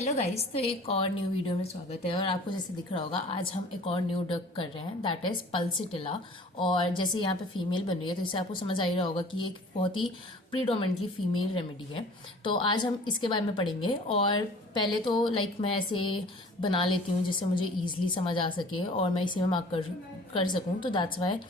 Hello guys, तो एक और न्यू वीडियो में स्वागत है। और आपको जैसे दिख रहा होगा, आज हम एक और न्यू ड्रग कर रहे हैं, दैट इज पल्सिटिला। और जैसे यहाँ पे फीमेल बन रही है, तो इससे आपको समझ आ ही रहा होगा कि ये एक बहुत ही प्रीडोमिनेटली फीमेल रेमेडी है। तो आज हम इसके बारे में पढ़ेंगे। और पहले तो मैं ऐसे बना लेती हूँ जिससे मुझे ईजिली समझ आ सके और मैं इसी में मार्क कर सकूँ। तो दैट्स वाई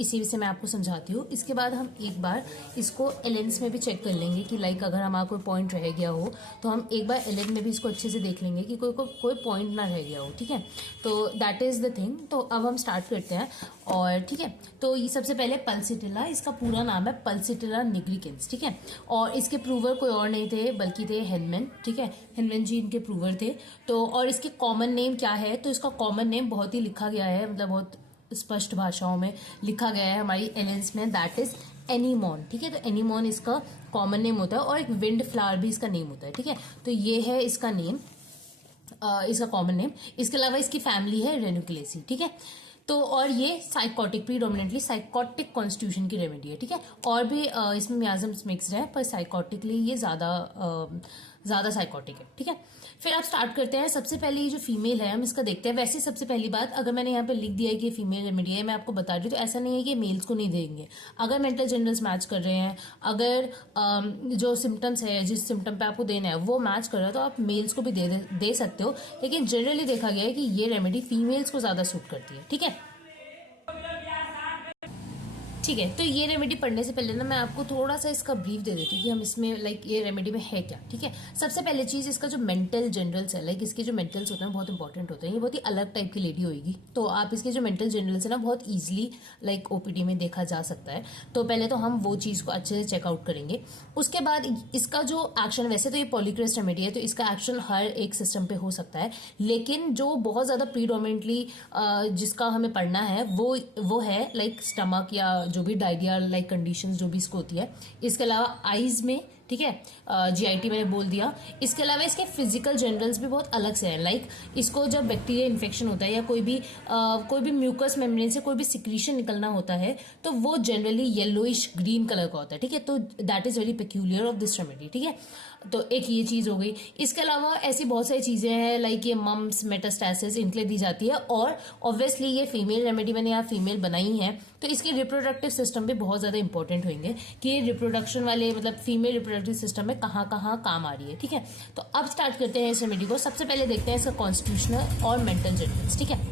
इसी से मैं आपको समझाती हूँ। इसके बाद हम एक बार इसको एलेंस में भी चेक कर लेंगे कि अगर हमारा कोई पॉइंट रह गया हो तो हम एक बार एलेन में भी इसको अच्छे से देख लेंगे कि कोई पॉइंट ना रह गया हो। ठीक है, तो दैट इज़ द थिंग। तो अब हम स्टार्ट करते हैं। और ठीक है, तो ये सबसे पहले पल्सिटिला, इसका पूरा नाम है पल्सिटिला निग्रिकेंस। ठीक है, और इसके प्रूवर कोई और नहीं थे बल्कि थे हेनमैन। ठीक है, हेनमैन जी इनके प्रूवर थे। तो और इसके कॉमन नेम क्या है, तो इसका कॉमन नेम बहुत ही लिखा गया है, बहुत स्पष्ट भाषाओं में लिखा गया है हमारी एलेंस में, दैट इज एनीमोन। ठीक है, तो एनीमोन इसका कॉमन नेम होता है और एक विंड फ्लावर भी इसका नेम होता है। ठीक है, तो ये है इसका नेम, इसका कॉमन नेम। इसके अलावा इसकी फैमिली है रेनुक्लेसी। ठीक है, तो और ये साइकोटिक, प्रीडोमिनेटली साइकोटिक कॉन्स्टिट्यूशन की रेमेडी है। ठीक है, और भी इसमें मियाजम्स मिक्स्ड है, पर साइकोटिकली ये ज्यादा साइकोटिक है। ठीक है, फिर आप स्टार्ट करते हैं। सबसे पहले ये जो फीमेल है हम इसका देखते हैं। वैसे सबसे पहली बात, अगर मैंने यहाँ पे लिख दिया है कि फीमेल रेमेडी है, मैं आपको बता रही हूँ, तो ऐसा नहीं है कि मेल्स को नहीं देंगे। अगर मेंटल जनरल्स मैच कर रहे हैं, अगर जो सिम्टम्स है, जिस सिम्टम पे आपको देना है वो मैच कर रहा है, तो आप मेल्स को भी दे सकते हो। लेकिन जनरली देखा गया है कि ये रेमेडी फीमेल्स को ज्यादा सूट करती है। ठीक है, ठीक है, तो ये रेमेडी पढ़ने से पहले ना मैं आपको थोड़ा सा इसका ब्रीफ दे देती हूँ कि हम इसमें ये रेमेडी में है क्या। ठीक है, सबसे पहले चीज, इसका जो मेंटल जनरल्स है, इसके जो मेंटल्स होते हैं बहुत इंपॉर्टेंट होते हैं। ये बहुत ही अलग टाइप की लेडी होगी, तो आप इसके जो मेंटल जनरल्स है ना बहुत ईजिली ओपीडी में देखा जा सकता है। तो पहले तो हम वो चीज को अच्छे से चेकआउट करेंगे। उसके बाद इसका जो एक्शन, वैसे तो ये पॉलीक्रेस्ट रेमेडी है, तो इसका एक्शन हर एक सिस्टम पे हो सकता है, लेकिन जो बहुत ज्यादा प्रीडोमिनेटली जिसका हमें पढ़ना है वो है स्टमक या जो भी डायरिया कंडीशंस जो भी इसको होती है। इसके अलावा आईज में, ठीक है, जीआईटी मैंने बोल दिया। इसके अलावा इसके फिजिकल जनरल्स भी बहुत अलग से हैं। इसको जब बैक्टीरिया इन्फेक्शन होता है या कोई भी म्यूकस मेम्ब्रेन से कोई भी सिक्रीशन निकलना होता है, तो वो जनरली येलोइश ग्रीन कलर का होता है। ठीक है, तो that is very peculiar of this remedy. ठीक है, तो एक ये चीज हो गई। इसके अलावा ऐसी बहुत सारी चीजें हैं, ये मम्स, मेटास्टैसिस, इनके लिए दी जाती है। और ऑब्वियसली ये फीमेल रेमेडी मैंने यहाँ फीमेल बनाई है, तो इसके रिप्रोडक्टिव सिस्टम भी बहुत ज्यादा इंपॉर्टेंट होंगे कि ये रिप्रोडक्शन वाले फीमेल रिप्रोडक्टिव सिस्टम में कहाँ कहाँ काम आ रही है। ठीक है, तो अब स्टार्ट करते हैं इस रेमेडी को। सबसे पहले देखते हैं इसका कॉन्स्टिट्यूशनल और मेंटल जनरल्स। ठीक है,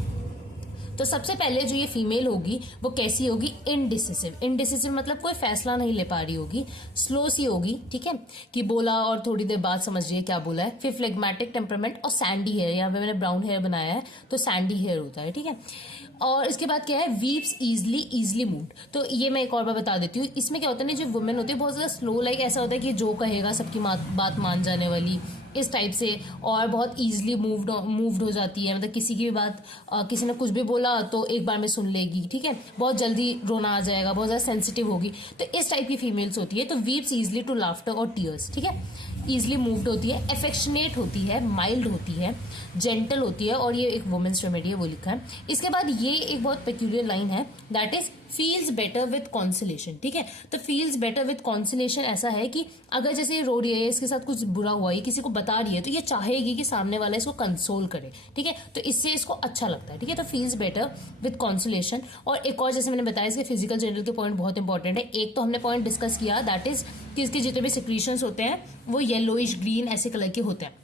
तो सबसे पहले जो ये फीमेल होगी वो कैसी होगी, इनडिसिसिव। इनडिसिसिव मतलब कोई फैसला नहीं ले पा रही होगी, स्लो सी होगी। ठीक है, कि बोला और थोड़ी देर बाद समझ रही है क्या बोला है। फिर फ्लेग्मेटिक टेम्परामेंट और सैंडी हेयर, यहाँ पे मैंने ब्राउन हेयर बनाया है तो सैंडी हेयर होता है। ठीक है, और इसके बाद क्या है, वीव्स इजिली मूव्ड। तो ये मैं एक और बार बता देती हूँ। इसमें क्या होता है ना, जो वुमेन होती है बहुत ज्यादा स्लो, ऐसा होता है कि जो कहेगा सबकी बात मान जाने वाली, इस टाइप से, और बहुत इजीली मूव्ड हो जाती है। किसी की भी बात, किसी ने कुछ भी बोला तो एक बार में सुन लेगी। ठीक है, बहुत जल्दी रोना आ जाएगा, बहुत ज्यादा सेंसिटिव होगी। तो इस टाइप की फीमेल्स होती है। तो वीव्स इजिली टू लाफ्टर और टीयर्स। ठीक है, इजिली मूव्ड होती है, एफेक्शनेट होती है, माइल्ड होती है, जेंटल होती है, और ये एक वुमेन्स रेमेडी है वो लिखा है। इसके बाद ये एक बहुत पेक्यूलियर लाइन है, that is feels better with consolation. ठीक है, तो फील्स बेटर विद कॉन्सोलेशन ऐसा है कि अगर जैसे ये रो रही है, इसके साथ कुछ बुरा हुआ है, किसी को बता रही है, तो ये चाहेगी कि सामने वाला इसको कंसोल करे। ठीक है, तो इससे इसको अच्छा लगता है। ठीक है, तो फील्स बेटर विद कॉन्सोलेशन। और एक और जैसे मैंने बताया, इसके फिजिकल जनरल के पॉइंट बहुत इंपॉर्टेंट है। एक तो हमने पॉइंट डिस्कस किया, दैट इज कि इसके जितने भी सिक्रीशंस होते हैं वो येलोइश ग्रीन ऐसे कलर के होते हैं।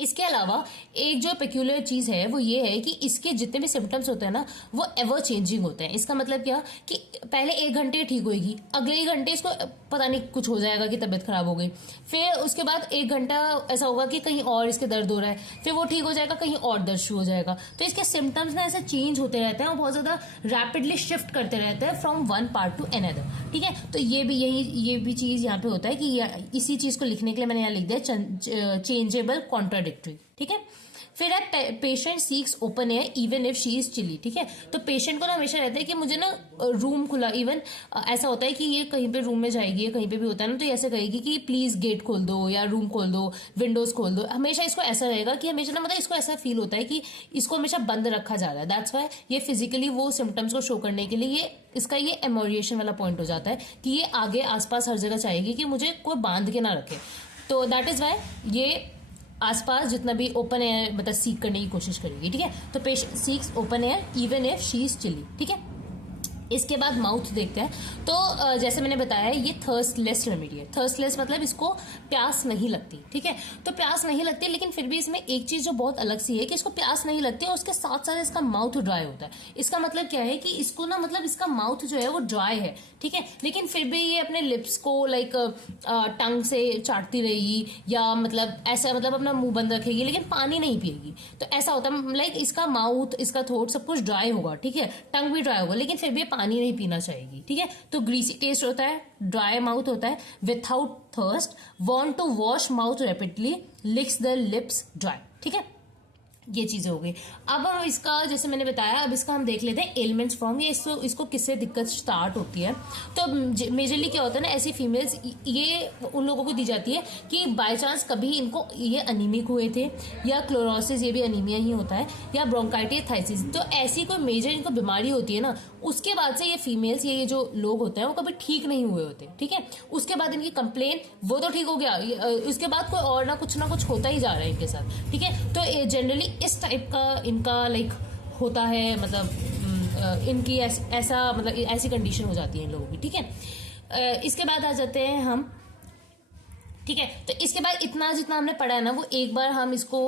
इसके अलावा एक जो पेक्यूलर चीज है वो ये है कि इसके जितने भी सिम्टम्स होते हैं ना वो एवर चेंजिंग होते हैं। इसका मतलब क्या कि पहले 1 घंटे ठीक होगी, अगले ही घंटे इसको पता नहीं कुछ हो जाएगा कि तबीयत खराब हो गई, फिर उसके बाद 1 घंटा ऐसा होगा कि कहीं और इसके दर्द हो रहा है, फिर वो ठीक हो जाएगा, कहीं और दर्द शुरू हो जाएगा। तो इसके सिम्टम्स ना ऐसे चेंज होते रहते हैं और बहुत ज्यादा रैपिडली शिफ्ट करते रहते हैं from one part to another. ठीक है, तो ये भी चीज यहाँ पे होता है कि इसी चीज को लिखने के लिए मैंने यहाँ लिख दिया चेंजेबल कॉन्ट्राडिक्टरी। ठीक है, फिर है patient seeks open air even if she is chilly. ठीक है, तो पेशेंट को ना हमेशा रहता है कि मुझे ना रूम खुला, इवन ऐसा होता है कि ये कहीं पे रूम में जाएगी, कहीं पे भी होता है ना, तो ऐसे कहेगी कि प्लीज गेट खोल दो या रूम खोल दो, विंडोज खोल दो। हमेशा इसको ऐसा रहेगा कि हमेशा ना इसको ऐसा फील होता है कि इसको हमेशा बंद रखा जा रहा है। दैट्स वाई ये फिजिकली वो सिम्टम्स को शो करने के लिए इसका ये एमोरिएशन वाला पॉइंट हो जाता है कि ये आगे आसपास हर जगह चाहेगी कि मुझे कोई बांध के ना रखे। तो दैट इज वाई ये आसपास जितना भी ओपन एयर मतलब सीक करने की कोशिश करेगी, ठीक है। तो patient seeks open air even if she is chilly, ठीक है। इसके बाद माउथ देखते हैं। तो जैसे मैंने बताया ये थर्स्टलेस रेमेडी है। थर्स्टलेस मतलब इसको प्यास नहीं लगती, ठीक है। तो प्यास नहीं लगती, लेकिन फिर भी इसमें एक चीज जो बहुत अलग सी है कि इसको प्यास नहीं लगती और उसके साथ साथ इसका माउथ ड्राई होता है। इसका मतलब क्या है कि इसको ना मतलब इसका माउथ जो है वो ड्राई है, ठीक है, लेकिन फिर भी ये अपने लिप्स को लाइक टंग से चाटती रहेगी या मतलब ऐसा मतलब अपना मुंह बंद रखेगी, लेकिन पानी नहीं पिएगी। तो ऐसा होता है लाइक इसका माउथ, इसका थ्रोट सब कुछ ड्राई होगा, ठीक है, टंग भी ड्राई होगा, लेकिन फिर भी पानी नहीं पीना चाहेगी, ठीक है। तो ग्रीसी टेस्ट होता है, ड्राई माउथ होता है, without thirst, want to wash mouth rapidly, licks the lips dry, ठीक है। ये चीजें हो गई। अब हम इसका जैसे मैंने बताया, अब इसका हम देख लेते हैं एलिमेंट्स फॉर्म, ये इसको किससे दिक्कत स्टार्ट होती है। तो मेजरली क्या होता है ना, ऐसी फीमेल्स ये उन लोगों को दी जाती है कि बाय चांस कभी इनको ये अनीमिक हुए थे या क्लोरोसिस, ये भी अनीमिया ही होता है, या ब्रोंकाइटिस थाइसिस, तो ऐसी कोई मेजर इनको बीमारी होती है ना, उसके बाद से ये फीमेल्स, ये जो लोग होते हैं वो कभी ठीक नहीं हुए होते, ठीक है। उसके बाद इनकी कंप्लेन वो तो ठीक हो गया, उसके बाद कोई और ना कुछ होता ही जा रहा है इनके साथ, ठीक है। तो जनरली इस टाइप का इनका लाइक होता है, मतलब इनकी ऐसा मतलब ऐसी कंडीशन हो जाती है इन लोगों की, ठीक है। इसके बाद आ जाते हैं हम, ठीक है। तो इसके बाद इतना जितना हमने पढ़ा है ना, वो एक बार हम इसको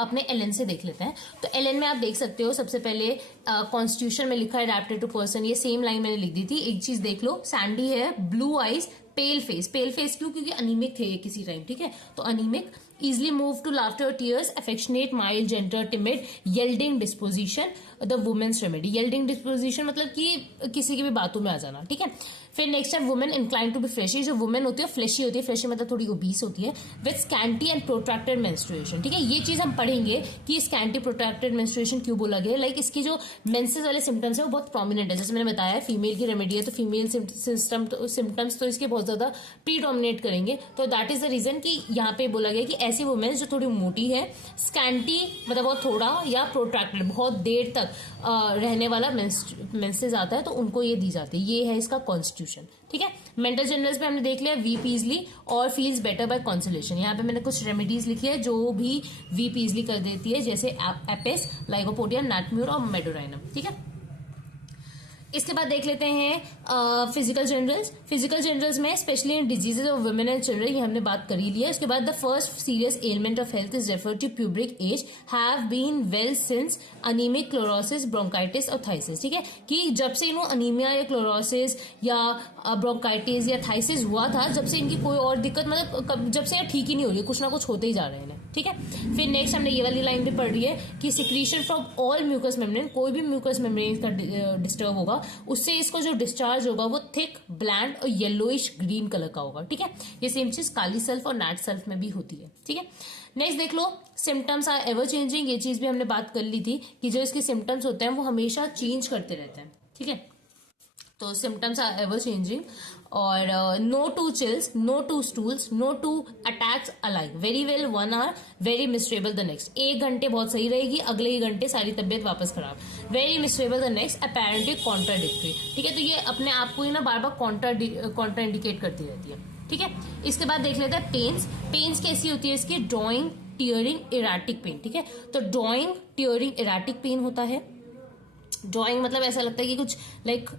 अपने एलएन से देख लेते हैं। तो एलएन में आप देख सकते हो सबसे पहले कॉन्स्टिट्यूशन में लिखा है अडेप्टेड टू पर्सन, ये सेम लाइन मैंने लिख दी थी। एक चीज देख लो, सैंडी है, blue eyes, pale face. Pale face क्यों? क्योंकि अनीमिक थे ये किसी टाइम, ठीक है। तो anaemic, easily move to laughter or tears, affectionate, mild, gentle, timid, yielding disposition, the woman's remedy। yielding disposition मतलब कि किसी की भी बातों में आ जाना, ठीक है। फिर नेक्स्ट है women incline to be fleshy. जो वुमेन होती है फ्लेशी होती है, फ्लेशी मतलब थोड़ी ओबीस होती है, with scanty and protracted menstruation, ठीक है। ये चीज हम पढ़ेंगे कि स्कैंटी प्रोट्रैक्टेड मेंस्ट्रुएशन क्यों बोला गया, लाइक इसकी जो मेंसेस वाले सिम्टम्स है वो बहुत प्रोमिनेंट है। जैसे मैंने बताया फीमेल की रेमेडी है, तो फीमेल सिम्टम्स तो इसके बहुत ज्यादा प्रीडोमिनेट करेंगे। तो दैट इज द रीजन कि यहाँ पे बोला गया कि ऐसी वुमेन जो थोड़ी मोटी है, स्कैंटी मतलब बहुत थोड़ा, या प्रोट्रैक्टेड बहुत देर तक रहने वाला मेंसेस आता है, तो उनको ये दी जाती है। ये है इसका कॉन्स्टिट्यूशन, ठीक है। मेंटल जनरल्स में हमने देख लिया वीप इजली और फील्स बेटर बाय कंसोलेशन। यहाँ पे मैंने कुछ रेमेडीज लिखी है जो भी वीप इजली कर देती है, जैसे एपिस, लाइकोपोडियम, नाटम्यूर और मेडोराइनम, ठीक है। इसके बाद देख लेते हैं फिजिकल जनरल्स। फिजिकल जनरल्स में specially in diseases of women and children, ये हमने बात कर ही लिया। उसके बाद the first serious element of health is referred to pubertic age, have been well since anaemic, chlorosis, bronchitis और थाइसिस, ठीक है। कि जब से इन्हों अनीमिया या क्लोरोसिस या ब्रोंकाइटिस या थाइसिस हुआ था, जब से इनकी कोई और दिक्कत मतलब जब से ठीक ही नहीं हो रही, कुछ ना कुछ होते ही जा रहे हैं, ठीक है। फिर नेक्स्ट हमने ये वाली लाइन भी पढ़ रही है कि secretion from all mucus membrane, कोई भी म्यूकस मेम्ब्रेन का डिस्टर्ब होगा उससे इसको जो डिस्चार्ज होगा वो थिक, ब्लैंड और येलोइश ग्रीन कलर का होगा, ठीक है। ये सेम चीज काली सेल्फ और नैट सेल्फ में भी होती है, ठीक है। नेक्स्ट देख लो, सिम्टम्स आर एवर चेंजिंग। ये चीज भी हमने बात कर ली थी कि जो इसके सिम्टम्स होते हैं वो हमेशा चेंज करते रहते हैं, ठीक है। तो सिम्टम्स आर एवर चेंजिंग और no two chills, no two stools, no two attacks alike, very well 1 hour, very miserable the next. 1 घंटे बहुत सही रहेगी, अगले ही घंटे सारी तबियत वापस खराब। Very miserable the next, apparently contradictory, ठीक है। तो ये अपने आप को ही ना बार बार कॉन्ट्रा इंडिकेट करती रहती है, ठीक है। इसके बाद देख लेते हैं पेन्स। पेन्स कैसी होती है इसकी? ड्रॉइंग, टियरिंग, इराटिक पेन, ठीक है। तो ड्रॉइंग, टियरिंग, इराटिक पेन होता है। ड्राइंग मतलब ऐसा लगता है कि कुछ लाइक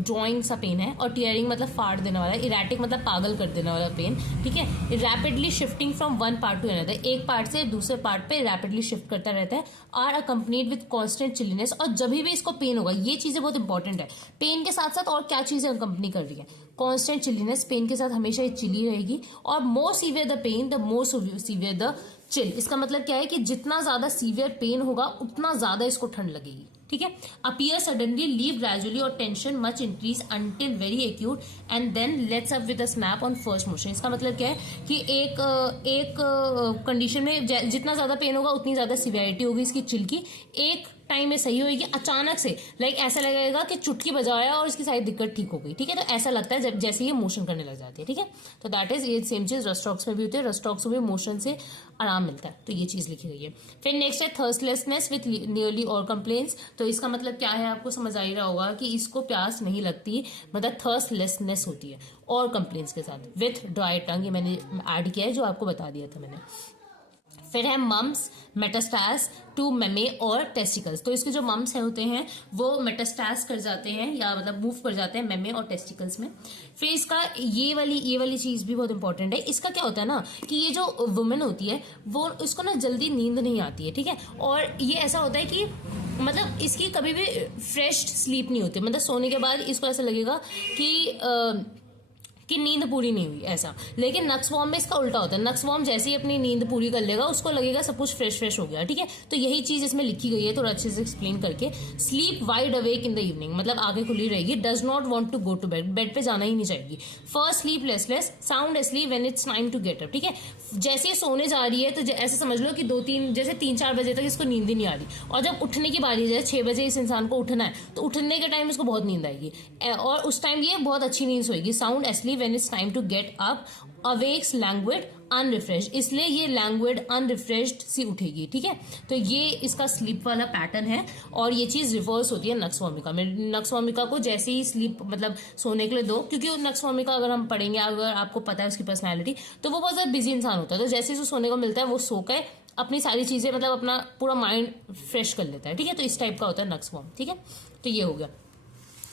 ड्राइंग सा पेन है, और टीयरिंग मतलब फाड़ देने वाला, इरेटिक मतलब पागल कर देने वाला पेन, ठीक है। Rapidly shifting from one part to another, एक पार्ट से दूसरे पार्ट पे रैपिडली शिफ्ट करता रहता है। Are accompanied with constant chilliness, और जब भी इसको पेन होगा, ये चीजें बहुत इंपॉर्टेंट है। पेन के साथ साथ और क्या चीजें अकम्पनी कर रही है? कॉन्स्टेंट चिलीनेस, पेन के साथ हमेशा ये चिली रहेगी। और more severe the pain, the more severe the chill. इसका मतलब क्या है कि जितना ज्यादा सीवियर पेन होगा उतना ज्यादा इसको ठंड लगेगी, ठीक है। अपीयर सडनली, लीव ग्रेजुअली और tension much increase until very acute and then lets up with a snap on first motion. इसका मतलब क्या है कि एक कंडीशन में जितना ज्यादा पेन होगा उतनी ज्यादा सिवियरिटी होगी इसकी चिल की। एक टाइम में सही होगी, अचानक से लाइक ऐसा लगेगा कि चुटकी बजाया और इसकी सारी दिक्कत ठीक हो गई, ठीक है। तो ऐसा लगता है जब जैसे ये मोशन करने लग जाती है, ठीक है। तो दैट इज ये सेम चीज रस्टॉक्स में भी होती है, रस्टॉक्स में भी मोशन से आराम मिलता है, तो ये चीज लिखी गई है। फिर नेक्स्ट है थर्स्टलेसनेस विथ नियरली और कंप्लेंट्स। तो इसका मतलब क्या है आपको समझ आ ही रहा होगा कि इसको प्यास नहीं लगती, मतलब थर्स्टलेसनेस होती है और कंप्लेंट्स के साथ, विथ ड्राई टंग, ये मैंने ऐड किया है जो आपको बता दिया था मैंने। फिर है मम्स, मेटास्टास टू मेमे और टेस्टिकल्स। तो इसके जो मम्स है होते हैं वो मेटास्टास कर जाते हैं या मतलब मूव कर जाते हैं मेमे और टेस्टिकल्स में। फिर इसका ये वाली चीज भी बहुत इंपॉर्टेंट है। इसका क्या होता है ना कि ये जो वुमेन होती है वो उसको ना जल्दी नींद नहीं आती है, ठीक है। और ये ऐसा होता है कि मतलब इसकी कभी भी फ्रेश स्लीप नहीं होती, मतलब सोने के बाद इसको ऐसा लगेगा कि नींद पूरी नहीं हुई ऐसा। लेकिन नक्सवॉर्म में इसका उल्टा होता है। नक्सवॉर्म जैसे ही अपनी नींद पूरी कर लेगा उसको लगेगा सब कुछ फ्रेश हो गया, ठीक है। तो यही चीज इसमें लिखी गई है थोड़ा अच्छे से एक्सप्लेन करके। Sleep wide awake in the evening, मतलब आंखें खुली रहेगी। Does not want to go to bed, bed पे जाना ही नहीं चाहेगी। First sleep restless, sound asleep when it's time to get up, ठीक है। जैसे ही सोने जा रही है तो ऐसे समझ लो कि 3-4 बजे तक इसको नींद ही नहीं आ रही, और जब उठने की बारी है 6 बजे इस इंसान को उठना है तो उठने के टाइम इसको बहुत नींद आएगी और उस टाइम ये बहुत अच्छी नींद सोएगी। Sound asleep when it's time to get up, awakes languid unrefreshed, इसलिए ये लैंग्वेड अनरिफ्रेश्ड सी उठेगी, ठीक है। तो ये इसका स्लीप वाला पैटर्न है और ये चीज रिवर्स होती है नक्सवामिका में। नक्सवामिका को जैसे ही स्लीप मतलब सोने के लिए दो, क्योंकि नक्सवामिका अगर हम पढ़ेंगे, अगर आपको पता है उसकी पर्सनैलिटी, तो वो बहुत ज्यादा बिजी इंसान होता है। तो जैसे ही सोने को मिलता है वो सो के अपनी सारी चीजें मतलब अपना पूरा माइंड फ्रेश कर लेता है, ठीक है। तो इस टाइप का होता है नक्सवार्म, ठीक है। तो ये हो गया।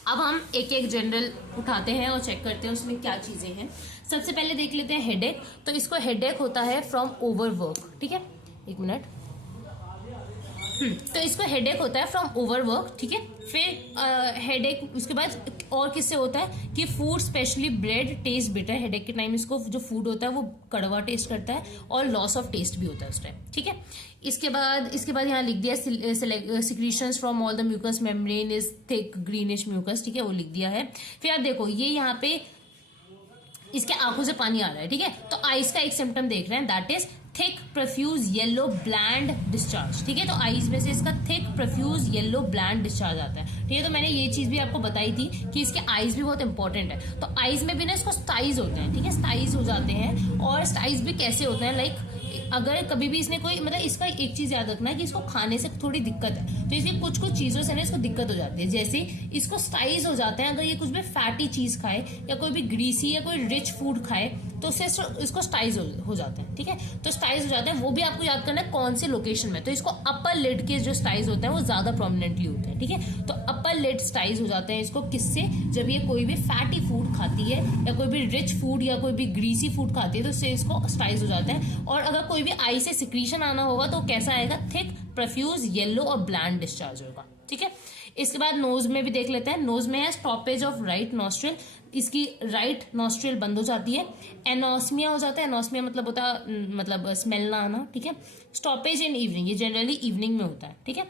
अब हम एक एक जनरल उठाते हैं और चेक करते हैं उसमें क्या चीजें हैं। सबसे पहले देख लेते हैं हेडेक। तो इसको हेडेक होता है फ्रॉम ओवरवर्क, ठीक है। एक मिनट। तो इसको हेडेक होता है फ्रॉम ओवरवर्क, ठीक है। फिर हेडेक उसके बाद और किससे होता है कि food specially bread test bitter. Headache के टाइम इसको जो फूड होता है वो कड़वा टेस्ट करता है और लॉस ऑफ टेस्ट भी होता है उस टाइम, ठीक है। इसके बाद यहाँ लिख दिया secretions from all the mucus membrane is thick greenish mucus, ठीक है, वो लिख दिया है। फिर आप देखो ये यहाँ पे इसके आंखों से पानी आ रहा है, ठीक है। तो आइज का एक सिम्टम देख रहे हैं, that is thick profuse yellow bland discharge, ठीक है। तो आइज में से इसका thick profuse yellow bland discharge आता है, ठीक है। तो मैंने ये चीज भी आपको बताई थी कि इसके आइज भी बहुत इंपॉर्टेंट है। तो आइज में भी ना इसको स्टाइज होते हैं, ठीक है, स्टाइज हो जाते हैं। और स्टाइज भी कैसे होते हैं, लाइक अगर कभी भी इसने कोई मतलब इसका एक चीज याद रखना है कि इसको खाने से थोड़ी दिक्कत है, तो इसकी कुछ चीजों से ना इसको दिक्कत हो जाती है। जैसे इसको स्टाइज हो जाते हैं अगर ये कुछ भी फैटी चीज खाए या कोई भी ग्रीसी या कोई रिच फूड खाए तो उससे इसको स्टाइज हो जाते हैं, ठीक है। तो स्टाइज हो जाते हैं, वो भी आपको याद करना है कौन से लोकेशन में। तो इसको अपर लिड के जो स्टाइज होते हैं वो ज्यादा प्रोमिनेंटली होते हैं, ठीक है। तो अपर लिड स्टाइज हो जाते हैं इसको किससे, जब ये कोई भी फैटी फूड खाती है या कोई भी रिच फूड या कोई भी ग्रीसी फूड खाती है तो उससे इसको स्टाइज हो जाते हैं। और अगर कोई भी आई से सिक्रीशन आना होगा तो कैसा आएगा, थिक प्रफ्यूज येलो और ब्लैंड डिस्चार्ज होगा, ठीक है। इसके बाद नोज में भी देख लेते हैं। नोज में है स्टॉपेज ऑफ राइट नॉस्ट्रिल, इसकी राइट नॉस्ट्रिल बंद हो जाती है। एनोस्मिया हो जाता है, एनोस्मिया मतलब होता है मतलब स्मेल ना आना, ठीक है। स्टॉपेज इन इवनिंग, ये जनरली इवनिंग में होता है, ठीक है।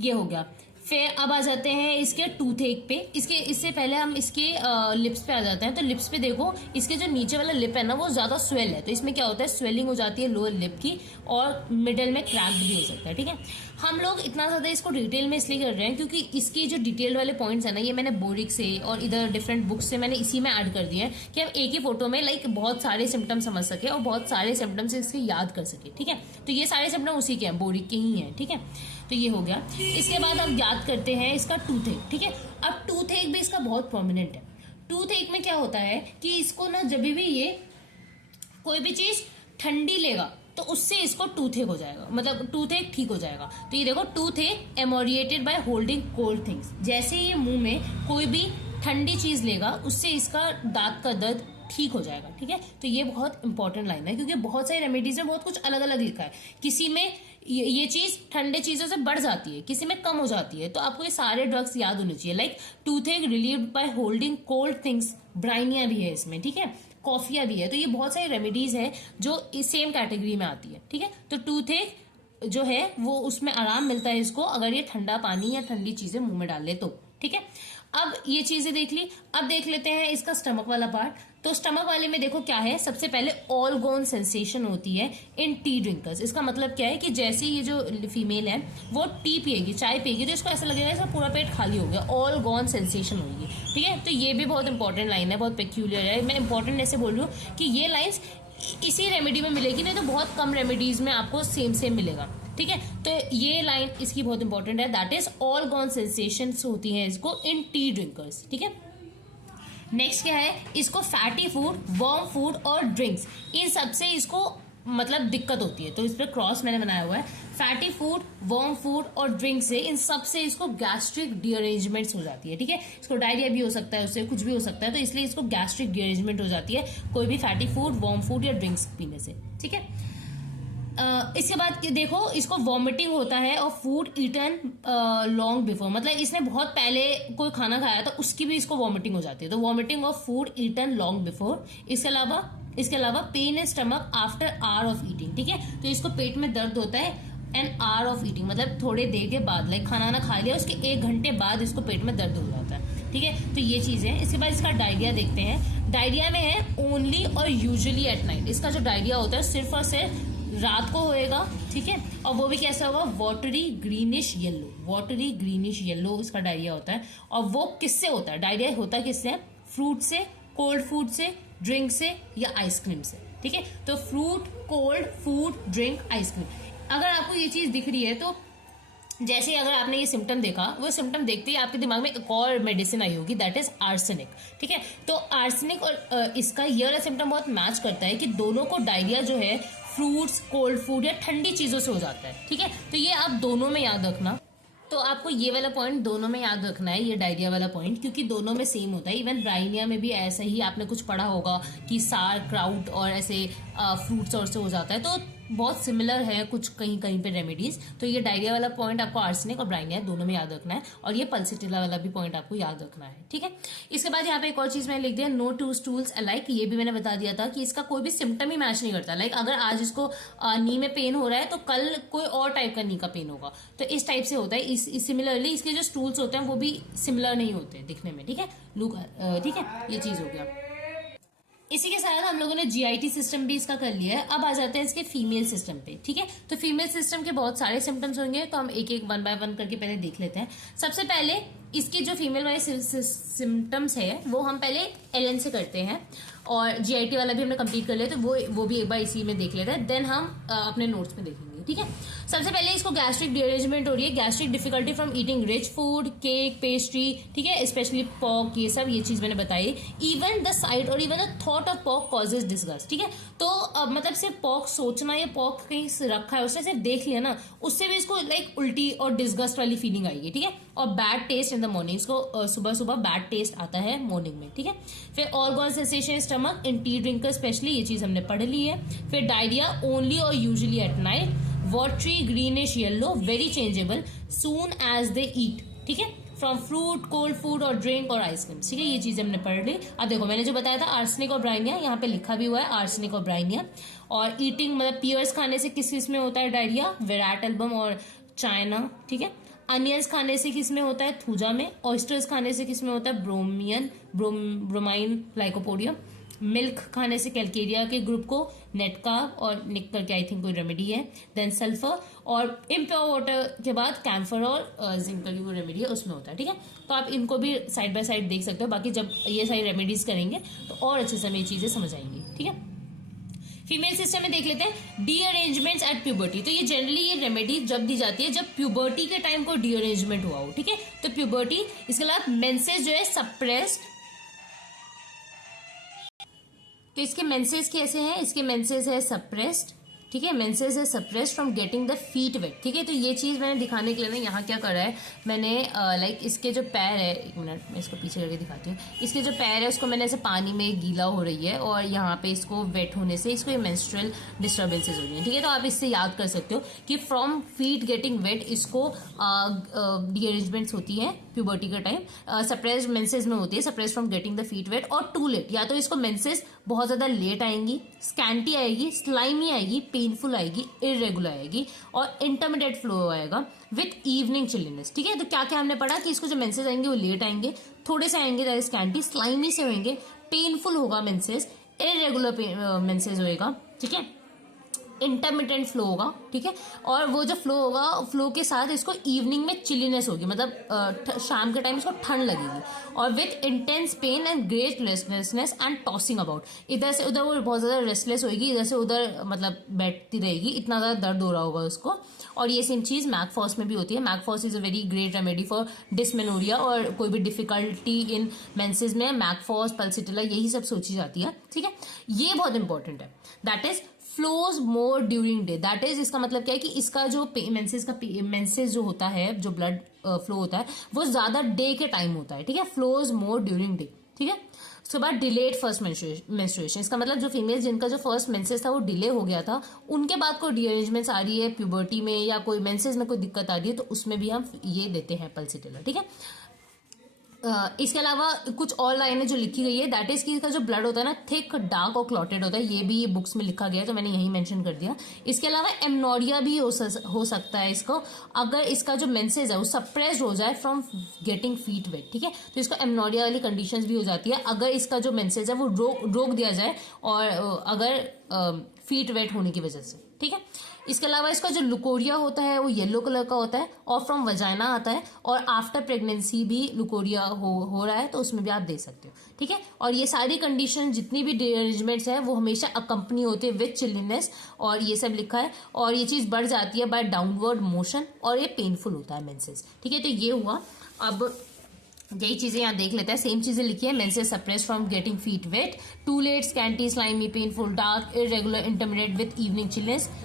ये हो गया। फिर अब आ जाते हैं इसके टूथ एक पे। इससे पहले हम इसके लिप्स पे आ जाते हैं। तो लिप्स पे देखो इसके जो नीचे वाला लिप है ना वो ज्यादा स्वेल है, तो इसमें क्या होता है स्वेलिंग हो जाती है लोअर लिप की और मिडल में क्रैक भी हो सकता है, ठीक है। हम लोग इतना ज्यादा इसको डिटेल में इसलिए कर रहे हैं क्योंकि इसकी जो डिटेल वाले पॉइंट्स है ना ये मैंने बोरिक से और इधर डिफरेंट बुक्स से मैंने इसी में ऐड कर दिए हैं कि हम एक ही फोटो में लाइक बहुत सारे सिम्टम्स समझ सके और बहुत सारे सिम्टम्स इसके याद कर सके, ठीक है। तो ये सारे सिम्टम उसी के हैं, बोरिक के ही हैं, ठीक है। तो ये हो गया। इसके बाद हम याद करते हैं इसका टूथ एक, ठीक है। अब टूथ एक भी इसका बहुत प्रोमिनेंट है। टूथ एक में क्या होता है कि इसको ना जब भी ये कोई भी चीज ठंडी लेगा तो उससे इसको टूथ एक हो जाएगा, मतलब टूथ एक ठीक हो जाएगा। तो ये देखो टूथ एक एमोरिएटेड बाय होल्डिंग कोल्ड थिंग्स, जैसे ये मुंह में कोई भी ठंडी चीज लेगा उससे इसका दांत का दर्द ठीक हो जाएगा, ठीक है। तो ये बहुत इंपॉर्टेंट लाइन है क्योंकि बहुत सारी रेमेडीज में बहुत कुछ अलग अलग लिखा है। किसी में ये चीज ठंडे चीजों से बढ़ जाती है, किसी में कम हो जाती है। तो आपको ये सारे ड्रग्स याद होने चाहिए, लाइक टूथ एक relieved by holding cold things, Bryonia भी है इसमें, ठीक है, कॉफिया भी है। तो ये बहुत सारी रेमेडीज है जो इस सेम कैटेगरी में आती है, ठीक है। तो टूथ एक जो है वो उसमें आराम मिलता है इसको अगर ये ठंडा पानी या ठंडी चीजें मुंह में डाल ले तो, ठीक है। अब ये चीजें देख ली। अब देख लेते हैं इसका स्टमक वाला पार्ट। तो स्टमक वाले में देखो क्या है, सबसे पहले ऑल गोन सेंसेशन होती है इन टी ड्रिंकर्स। इसका मतलब क्या है कि जैसे ये जो फीमेल है वो टी पिएगी, चाय पिएगी, तो इसको ऐसा लगेगा इसका पूरा पेट खाली हो गया, ऑल गोन सेंसेशन होगी, ठीक है। तो ये भी बहुत इंपॉर्टेंट लाइन है, बहुत पेक्यूलियर है। मैं इंपॉर्टेंट ऐसे बोल रही हूँ कि ये लाइन्स इसी रेमेडी में मिलेगी, नहीं तो बहुत कम रेमेडीज में आपको सेम मिलेगा, ठीक है। तो ये लाइन इसकी बहुत इंपॉर्टेंट है, that is all gone sensations होती हैं इसको इन टी ड्रिंकर्स, ठीक है। नेक्स्ट क्या है, इसको फैटी फूड, वार्म फूड और ड्रिंक्स इन सबसे इसको मतलब दिक्कत होती है, तो इस पर क्रॉस मैंने बनाया हुआ है। फैटी फूड, वार्म फूड और ड्रिंक से, इन सब से इसको गैस्ट्रिक डीअरेंजमेंट्स हो जाती है, ठीक है। इसको डायरिया भी हो सकता है, उससे कुछ भी हो सकता है, तो इसलिए इसको गैस्ट्रिक डीअरेंजमेंट हो जाती है कोई भी फैटी फूड, वार्म फूड या ड्रिंक्स पीने से, ठीक है। इसके बाद देखो, इसको वॉमिटिंग होता है और फूड ईटन लॉन्ग बिफोर, मतलब इसने बहुत पहले कोई खाना खाया था उसकी भी इसको वॉमिटिंग हो जाती है, तो vomiting of food eaten long before. इसके अलावा pain in stomach after hour of eating, ठीक है। तो इसको पेट में दर्द होता है एन आवर ऑफ ईटिंग, मतलब थोड़े देर के बाद, लाइक खाना ना खा लिया उसके 1 घंटे बाद इसको पेट में दर्द हो जाता है, ठीक है। तो ये चीज है। इसके बाद इसका डायरिया देखते हैं। डायरिया में है ओनली और यूजुअली एट नाइट। इसका जो डायरिया होता है सिर्फ और सिर्फ रात को होएगा, ठीक है। और वो भी कैसा होगा, वाटरी ग्रीनिश येलो इसका डायरिया होता है। और वो किससे होता है, डायरिया होता किससे, फ्रूट से, कोल्ड फूड से, ड्रिंक से या आइसक्रीम से, ठीक है। तो fruit, cold food, drink, ice cream. अगर आपको ये चीज दिख रही है तो जैसे अगर आपने ये सिम्टम देखा, वो सिम्टम देखते ही आपके दिमाग में एक और मेडिसिन आई होगी, दैट इज आर्सेनिक, ठीक है। तो आर्सेनिक और इसका ये वाला सिम्टम बहुत मैच करता है कि दोनों को डायरिया जो है फ्रूट्स, कोल्ड फूड या ठंडी चीजों से हो जाता है, ठीक है। तो ये आप दोनों में याद रखना। तो आपको ये वाला पॉइंट दोनों में याद रखना है, ये डायरिया वाला पॉइंट, क्योंकि दोनों में सेम होता है। इवन ब्राइनिया में भी ऐसा ही आपने कुछ पढ़ा होगा कि सार क्राउट और ऐसे फ्रूट्स और से हो जाता है, तो बहुत सिमिलर है कुछ कहीं कहीं पे रेमेडीज। तो ये डायरिया वाला पॉइंट आपको आर्सेनिक और ब्राइनिया दोनों में याद रखना है, और ये पल्सिटिला वाला भी पॉइंट आपको याद रखना है, ठीक है। इसके बाद यहाँ पे एक और चीज मैंने लिख दिया, नो टू स्टूल्स अलाइक। ये भी मैंने बता दिया था कि इसका कोई भी सिम्टम ही मैच नहीं करता। लाइक अगर आज इसको नी में पेन हो रहा है तो कल कोई और टाइप का नी का पेन होगा, तो इस टाइप से होता है। सिमिलरली इसके जो स्टूल्स होते हैं वो भी सिमिलर नहीं होते दिखने में, ठीक है। लुक, ठीक है, ये चीज हो गया। इसी के साथ हम लोगों ने जीआईटी सिस्टम भी इसका कर लिया है। अब आ जाते हैं इसके फीमेल सिस्टम पे, ठीक है। तो फीमेल सिस्टम के बहुत सारे सिम्टम्स होंगे, तो हम एक एक 1 बाय 1 करके पहले देख लेते हैं। सबसे पहले इसकी जो फीमेल वाले सिम्टम्स है वो हम पहले एलएन से करते हैं, और जीआईटी वाला भी हमने कंप्लीट कर लिया, तो वो भी एक बार इसी में देख लेते हैं, देन हम अपने नोट्स में देखेंगे, ठीक है। सबसे पहले इसको गैस्ट्रिक डिअरेंजमेंट हो रही है, gastric difficulty from eating rich food, cake, pastry, ठीक है, स्पेशली पॉक, ये सब ये चीज मैंने बताई। इवन द साइट और even the thought of pock causes disgust, ठीक है। तो मतलब सिर्फ पॉक सोचना या पॉक कहीं से रखा है उसने सिर्फ देख लिया ना, उससे भी इसको लाइक उल्टी और डिस्गस्ट वाली फीलिंग आएगी, ठीक है। और bad taste in the morning, इसको सुबह सुबह बैड टेस्ट आता है मॉर्निंग में, ठीक है। फिर ऑर्गन सेंसेशन स्टमक इन टी ड्रिंकर स्पेशली, ये चीज हमने पढ़ ली है। फिर डायरिया ओनली और usually at night, watery greenish yellow very changeable soon as they eat, ठीक है, फ्रॉम फ्रूट, कोल्ड फूड और ड्रिंक और आइसक्रीम, ठीक है। ये चीजें हमने पढ़ ली। अब देखो मैंने जो बताया था आर्सेनिक और ब्राइनिया, यहाँ पे लिखा भी हुआ है आर्सेनिक और ब्राइनिया। और ईटिंग मतलब पियर्स खाने से किस किस में होता है डायरिया, विराट एल्बम और चाइना, ठीक है। अनियंस खाने से किस में होता है, थूजा में। ऑयस्टर्स खाने से किस में होता है, ब्रोमाइन लाइकोपोडियम। मिल्क खाने से कैल्केरिया के ग्रुप को, नेटका और निक करके आई थिंक कोई रेमेडी है। देन सल्फर, और इम्प्योर वाटर के बाद कैम्फर और जिंक की कोई रेमेडी है उसमें होता है, ठीक है। तो आप इनको भी साइड बाय साइड देख सकते हो, बाकी जब ये सारी रेमेडीज करेंगे तो और अच्छे से हमें ये चीजें समझ आएंगी, ठीक है। फीमेल सिस्टम में देख लेते हैं डीअरेंजमेंट्स एट प्यूबर्टी। तो ये जनरली ये रेमेडी जब दी जाती है जब प्यूबर्टी के टाइम को डीअरेंजमेंट हुआ हो, ठीक है। तो प्यूबर्टी, इसके अलावा मेंसेस जो है सप्रेस्ड, तो इसके मेंसेस कैसे हैं, इसके मेंसेस है सप्रेस्ड, ठीक है। मेंसेस है suppressed from getting the feet wet, ठीक है। तो ये चीज मैंने दिखाने के लिए ना यहाँ क्या करा है मैंने, लाइक इसके जो पैर है, एक मिनट मैं इसको पीछे करके दिखाती हूँ। इसके जो पैर है उसको मैंने ऐसे पानी में गीला हो रही है, और यहाँ पे इसको वेट होने से इसको ये मेंस्ट्रुअल डिस्टर्बेंसेज हो रही है, ठीक है। तो आप इससे याद कर सकते हो कि फ्रॉम फीट गेटिंग वेट इसको डीअरेंजमेंट्स होती है प्यूबर्टी का टाइम। सप्रेस्ड मेंसेस में होती है, suppressed from getting the feet wet. और टू लेट, या तो इसको मेंसेस बहुत ज्यादा लेट आएंगी, स्कैंटी आएगी, स्लाइमी आएगी, पेनफुल आएगी, इरेगुलर आएगी, और इंटरमीडिएट फ्लो आएगा विथ इवनिंग चिलीनेस, ठीक है। तो क्या क्या हमने पढ़ा कि इसको जो मेंसेस आएंगे वो लेट आएंगे, थोड़े से आएंगे स्कैंटी, स्लाइमी से होंगे, पेनफुल होगा मेंसेस, इरेगुलर मेंसेस होएगा, ठीक है, इंटरमिटेंट फ्लो होगा, ठीक है। और वो जो फ्लो होगा, फ्लो के साथ इसको इवनिंग में चिलीनेस होगी, मतलब शाम के टाइम इसको ठंड लगेगी, और with intense pain and great restlessness and tossing about. इधर से उधर वो बहुत ज्यादा रेस्टलेस होगी, इधर से उधर मतलब बैठती रहेगी, इतना ज्यादा दर्द हो रहा होगा उसको। और ये सेम चीज मैकफॉस में भी होती है। Mag phos is a very great remedy for dysmenorrhoea, और कोई भी डिफिकल्टी इन मेंसेस में मैकफॉस, पल्सिटिला, यही सब सोची जाती है, ठीक है। ये बहुत इंपॉर्टेंट है, that is flows more during day, that is इसका मतलब क्या है कि इसका जो मेंसेस जो होता है, जो ब्लड फ्लो होता है वो ज्यादा डे के टाइम होता है, ठीक है, फ्लोज मोर ड्यूरिंग डे, ठीक है। उसके बाद डिलेड फर्स्ट मेंस्ट्रुएशन, इसका मतलब जो फीमेल जिनका जो फर्स्ट मेंसेस था वो डिले हो गया था, उनके बाद कोई रीअरेंजमेंट्स आ रही है प्यूबर्टी में या कोई मेंसेस में कोई दिक्कत आ रही है तो उसमें भी हम ये देते हैं पल्सीटिलर, ठीक है। इसके अलावा कुछ और लाइनें जो लिखी गई है, दैट इज कि इसका जो ब्लड होता है ना थिक डार्क और क्लॉटेड होता है, ये भी बुक्स में लिखा गया है तो मैंने यही मेंशन कर दिया। इसके अलावा एमनोरिया भी हो सकता है इसको, अगर इसका जो मेंसेस है वो सप्रेस्ड हो जाए फ्रॉम गेटिंग फीट वेट, ठीक है, तो इसको एमनोरिया वाली कंडीशंस भी हो जाती है अगर इसका जो मेंसेस है वो रोक दिया जाए और अगर फीट वेट होने की वजह से, ठीक है। इसके अलावा इसका जो लुकोरिया होता है वो येलो कलर का होता है और फ्रॉम वजाइना आता है, और आफ्टर प्रेगनेंसी भी लुकोरिया हो रहा है तो उसमें भी आप दे सकते हो, ठीक है। और ये सारी कंडीशन जितनी भी डिअरेंजमेंट्स है वो हमेशा अकम्पनी होते हैं विथ चिलीनेस, और ये सब लिखा है, और ये चीज बढ़ जाती है बाय डाउनवर्ड मोशन, और ये पेनफुल होता है मेंसेस, ठीक है। तो ये हुआ, अब यही चीजें यहाँ देख लेते हैं, सेम चीजें लिखी है, menses suppress from getting feet wet, too late scanty slimy painful dark irregular intermediate with evening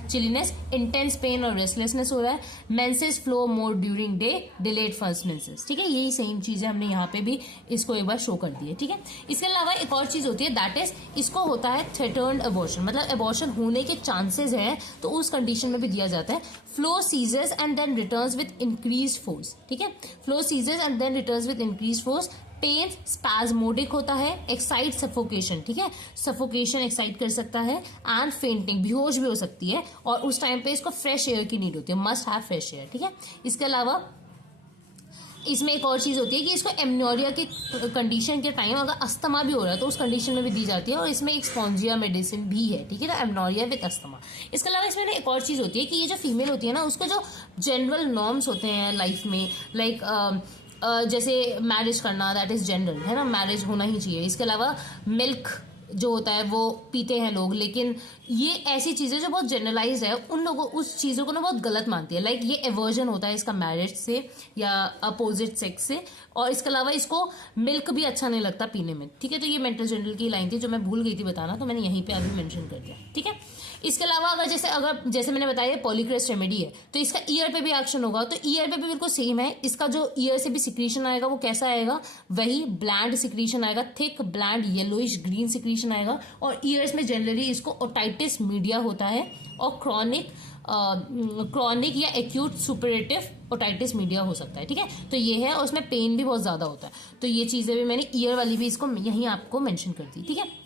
chilliness, intense pain और रेस्टलेसनेस हो रहा है, menses flow more during day, delayed first menses, ठीक है। यही सेम चीजें हमने यहाँ पे भी इसको एक बार शो कर दी है, ठीक है। इसके अलावा एक और चीज होती है, दैट इज इसको होता है थ्रेटन्ड अबॉर्शन, मतलब अबॉर्शन होने के चांसेस है तो उस कंडीशन में भी दिया जाता है, फ्लो सीजर्स and then returns with increase force, ठीक है, फ्लो सीजर्स and then returns with increase force, pain spasmodic होता है, एक्साइट सफोकेशन, ठीक है, सफोकेशन एक्साइट कर सकता है, एंड फेंटिंग बेहोश भी हो सकती है, और उस टाइम पे इसको फ्रेश एयर की नीड होती है, मस्ट हैव फ्रेश एयर, ठीक है। इसके अलावा इसमें एक और चीज होती है कि इसको एमनोरिया के कंडीशन के टाइम अगर अस्थमा भी हो रहा है तो उस कंडीशन में भी दी जाती है, और इसमें एक स्पॉन्जिया मेडिसिन भी है, ठीक है, तो एमनोरिया विद अस्थमा। इसके अलावा इसमें एक और चीज होती है कि ये जो फीमेल होती है ना उसको जो जनरल नॉर्म्स होते हैं लाइफ में, लाइक जैसे मैरिज करना, दैट इज जनरल है ना, मैरिज होना ही चाहिए। इसके अलावा मिल्क जो होता है वो पीते हैं लोग, लेकिन ये ऐसी चीजें जो बहुत जनरलाइज है, उन लोगों उस चीजों को ना बहुत गलत मानती है, लाइक ये एवर्जन होता है इसका मैरिज से या अपोजिट सेक्स से, और इसके अलावा इसको मिल्क भी अच्छा नहीं लगता पीने में, ठीक है। तो ये मेंटल जनरल की लाइन थी जो मैं भूल गई थी बताना, तो मैंने यहीं पे अभी मेंशन कर दिया, ठीक है। इसके अलावा अगर जैसे मैंने बताया पॉलीक्रेस्ट रेमेडी है तो इसका ईयर पे भी एक्शन होगा, तो ईयर पे भी बिल्कुल सेम है, इसका जो ईयर से भी सिक्रीशन आएगा वो कैसा आएगा, वही ब्लैंड सिक्रीशन आएगा, thick bland yellowish green secretion आएगा, और ईयर्स में जनरली इसको ओटाइटिस मीडिया होता है, और क्रॉनिक या एक्यूट सुपरेटिव ओटाइटिस मीडिया हो सकता है, ठीक है। तो ये है, और उसमें पेन भी बहुत ज्यादा होता है, तो ये चीजें भी मैंने ईयर वाली भी इसको यहीं आपको मेंशन कर दी, ठीक है।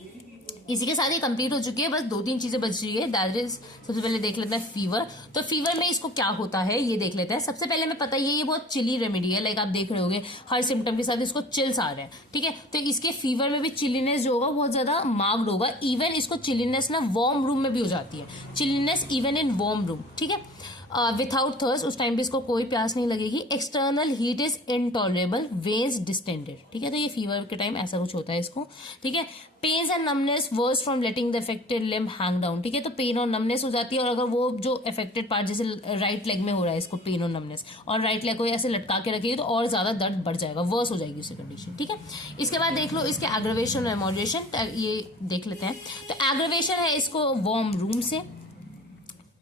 इसी के साथ ये कंप्लीट हो चुकी है, बस 2-3 चीजें बच रही है, दैट इज सबसे पहले देख लेते हैं फीवर। तो फीवर में इसको क्या होता है ये देख लेते हैं। सबसे पहले हमें पता ही है ये बहुत चिली रेमेडी है, लाइक आप देख रहे होंगे हर सिम्टम के साथ इसको चिल्स आ रहे हैं, ठीक है। तो इसके फीवर में भी चिलीनेस जो होगा बहुत ज्यादा मार्क्ड होगा, इवन इसको चिलीनेस ना वार्म रूम में भी हो जाती है, chilliness even in warm room, ठीक है। विथआउट थर्स्ट, उस टाइम पे इसको कोई प्यास नहीं लगेगी, external heat is intolerable, veins distended, ठीक है। तो ये फीवर के टाइम ऐसा कुछ होता है इसको, ठीक है। Pains and numbness worse from letting the affected limb hang down, ठीक है। तो पेन और नमनेस हो जाती है, और अगर वो जो अफेक्टेड पार्ट जैसे राइट लेग में हो रहा है इसको पेन और नमनेस, और राइट लेग को ऐसे लटका के रखेगी तो और ज्यादा दर्द बढ़ जाएगा, वर्स हो जाएगी उसकी कंडीशन, ठीक है। इसके बाद देख लो इसके एग्रवेशन और मॉडरेशन, ये देख लेते हैं। तो एग्रवेशन है इसको वार्म रूम से,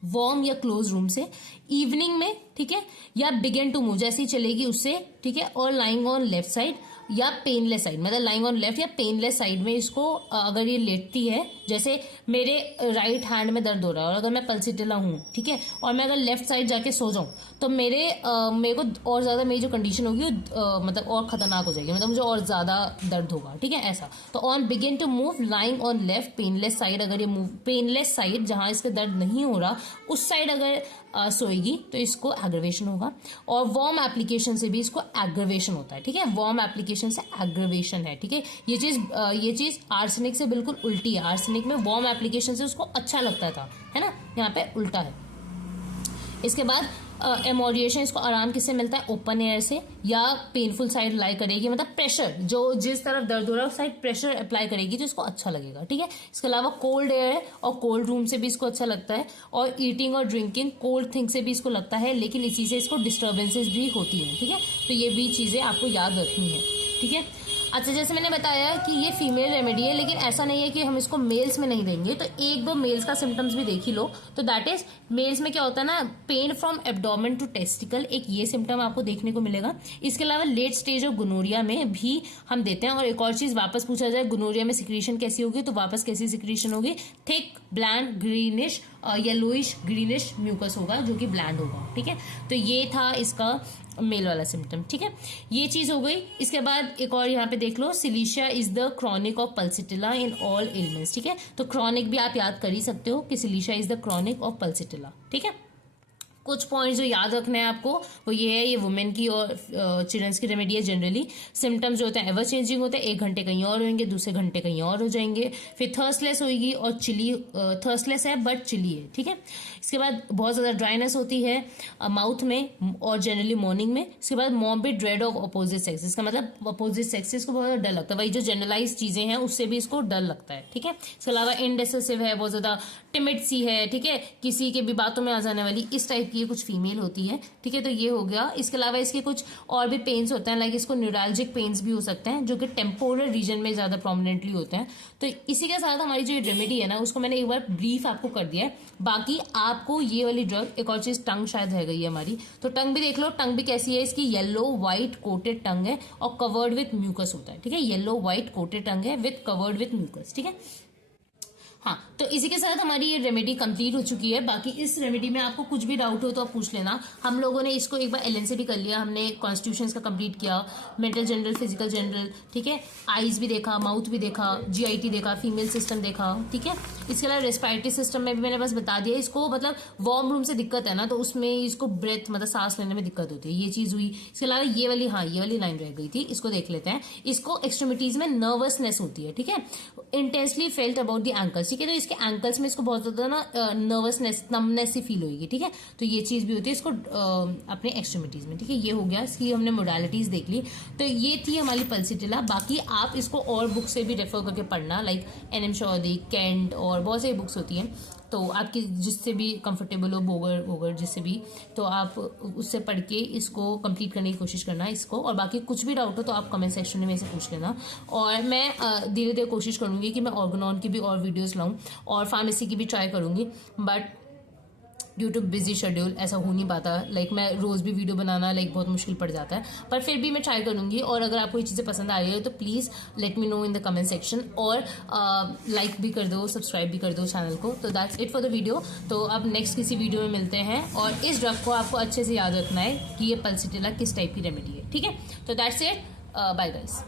वार्म या क्लोज रूम से, इवनिंग में, ठीक है, या बिगिन टू मूव जैसे ही चलेगी उससे, ठीक है, और लाइंग ऑन लेफ्ट साइड या पेनलेस साइड, मतलब लाइंग ऑन लेफ्ट या पेनलेस साइड में इसको अगर ये लेटती है, जैसे मेरे राइट हैंड में दर्द हो रहा है और अगर मैं पल्सीटिला हूँ, ठीक है, और मैं अगर लेफ्ट साइड जाके सो जाऊँ तो मेरे को और ज्यादा मेरी जो कंडीशन होगी मतलब और खतरनाक हो जाएगी, मतलब मुझे और ज्यादा दर्द होगा, ठीक है, ऐसा। तो on begin to move lying on left painless side, अगर ये मूव पेनलेस साइड जहां इसके दर्द नहीं हो रहा उस साइड अगर सोएगी तो इसको एग्रवेशन होगा, और वार्म एप्लीकेशन से भी इसको एग्रवेशन होता है, ठीक है, वार्म एप्लीकेशन से एग्रवेशन है, ठीक है। ये चीज आर्सेनिक से बिल्कुल उल्टी है, आर्सेनिक में वार्म एप्लीकेशन से उसको अच्छा लगता था, है ना, यहाँ पे उल्टा है। इसके बाद एमोडिएशन इसको आराम किससे मिलता है, ओपन एयर से, या पेनफुल साइड लाई करेगी, मतलब प्रेशर जो जिस तरफ दर्द हो रहा है उस साइड प्रेशर अप्लाई करेगी तो इसको अच्छा लगेगा, ठीक है। इसके अलावा कोल्ड एयर है और कोल्ड रूम से भी इसको अच्छा लगता है, और ईटिंग और ड्रिंकिंग कोल्ड थिंग से भी इसको लगता है, लेकिन इसी से इसको डिस्टर्बेंसेस भी होती हैं, ठीक है। तो ये भी चीजें आपको याद रखनी है, ठीक है। अच्छा, जैसे मैंने बताया कि ये फीमेल रेमेडी है, लेकिन ऐसा नहीं है कि हम इसको मेल्स में नहीं देंगे। तो एक दो मेल्स का सिम्टम्स भी देख ही लो। तो दैट इज, मेल्स में क्या होता है ना, pain from abdomen to testicle, एक ये सिम्टम आपको देखने को मिलेगा। इसके अलावा लेट स्टेज ऑफ गुनोरिया में भी हम देते हैं। और एक और चीज वापस पूछा जाए, गुनोरिया में सिक्रीशन कैसी होगी, तो वापस कैसी सिक्रीशन होगी, thick bland greenish yellowish greenish mucus होगा, जो कि ब्लैंड होगा। ठीक है, तो ये था इसका मेल वाला सिम्टम। ठीक है, ये चीज हो गई। इसके बाद एक और यहाँ पे देख लो, silicea is the chronic of pulsatilla in all elements. ठीक है, तो क्रॉनिक भी आप याद कर ही सकते हो कि silicea is the chronic of pulsatilla. ठीक है, कुछ पॉइंट्स जो याद रखना है आपको वो ये है, ये वुमेन की और चिल्ड्रंस की रेमेडी है। जनरली सिम्टम्स जो होते हैं एवर चेंजिंग होते हैं, एक घंटे कहीं और होंगे, दूसरे घंटे कहीं और हो जाएंगे। फिर थर्स्टलेस होगी और चिली, थर्स्टलेस है बट चिली है। ठीक है, इसके बाद बहुत ज़्यादा ड्राइनेस होती है माउथ में और जनरली मॉर्निंग में। इसके बाद morbid dread of opposite sexes, का मतलब अपोजिट सेक्सेस को बहुत ज़्यादा डर लगता है। वही जो जनरलाइज चीज़ें हैं उससे भी इसको डर लगता है। ठीक है, इसके अलावा इनडेसिसिव है, बहुत ज़्यादा टिमिड सी है। ठीक है, किसी के भी बातों में आ जाने वाली, इस टाइप की कुछ फीमेल होती है। ठीक है, तो ये हो गया। इसके अलावा इसके कुछ और भी पेन्स होते हैं, लाइक इसको न्यूरालजिक पेन्स भी हो सकते हैं, जो कि टेम्पोरल रीजन में ज़्यादा प्रोमिनेंटली होते हैं। तो इसी के साथ हमारी जो रेमेडी है ना, उसको मैंने एक बार ब्रीफ आपको कर दिया है। बाकी आपको ये वाली ड्रग, एक और चीज़ टंग शायद है गई है हमारी, तो टंग भी देख लो। टंग भी कैसी है, इसकी येलो व्हाइट कोटेड टंग है और कवर्ड विथ म्यूकस होता है। ठीक है, येलो व्हाइट कोटेड टंग है विथ कवर्ड विथ म्यूकस। ठीक है, हाँ, तो इसी के साथ हमारी ये रेमेडी कंप्लीट हो चुकी है। बाकी इस रेमेडी में आपको कुछ भी डाउट हो तो आप पूछ लेना। हम लोगों ने इसको एक बार एलएन से भी कर लिया, हमने कॉन्स्टिट्यूशंस का कंप्लीट किया, मेंटल जनरल, फिजिकल जनरल। ठीक है, आईज भी देखा, माउथ भी देखा, जीआईटी देखा, फीमेल सिस्टम देखा। ठीक है, इसके अलावा रेस्पिरेटरी सिस्टम में भी मैंने बस बता दिया। इसको मतलब वार्म रूम से दिक्कत है ना, तो उसमें इसको ब्रेथ मतलब सांस लेने में दिक्कत होती है, ये चीज़ हुई। इसके अलावा ये वाली, हाँ ये वाली लाइन रह गई थी, इसको देख लेते हैं। इसको एक्सट्रीमिटीज में नर्वसनेस होती है। ठीक है, intensely felt about the ankles. ठीक है, तो इसके एंकल्स में इसको बहुत ज्यादा ना नर्वसनेस, नमनेस सी फील होगी। ठीक है, तो ये चीज भी होती है इसको अपने एक्सट्रीमिटीज में। ठीक है, ये हो गया, इसकी हमने मोडालिटीज देख ली। तो ये थी हमारी पल्सिटिला। बाकी आप इसको और बुक से भी रेफर करके पढ़ना, लाइक एन.एम. शौदी, कैंट और बहुत सारी बुक्स होती हैं। तो आपकी जिससे भी कंफर्टेबल हो, बोगर जिससे भी, तो आप उससे पढ़ के इसको कंप्लीट करने की कोशिश करना इसको। और बाकी कुछ भी डाउट हो तो आप कमेंट सेक्शन में से पूछ लेना। और मैं धीरे धीरे कोशिश करूँगी कि मैं ऑर्गेनॉन की भी और वीडियोस लाऊं और फार्मेसी की भी ट्राई करूँगी, but due too busy schedule ऐसा हो नहीं पाता। लाइक मैं रोज़ भी वीडियो बनाना बहुत मुश्किल पड़ जाता है, पर फिर भी मैं ट्राई करूँगी। और अगर आपको ये चीज़ें पसंद आ रही है तो please let me know in the comment section, और लाइक भी कर दो, सब्सक्राइब भी कर दो चैनल को। तो that's it for the video. तो अब नेक्स्ट किसी वीडियो में मिलते हैं। और इस ड्रग को आपको अच्छे से याद रखना है कि ये पल्सिटिला किस टाइप की रेमेडी है। ठीक है, तो दैट्स इट, बाय गाइस।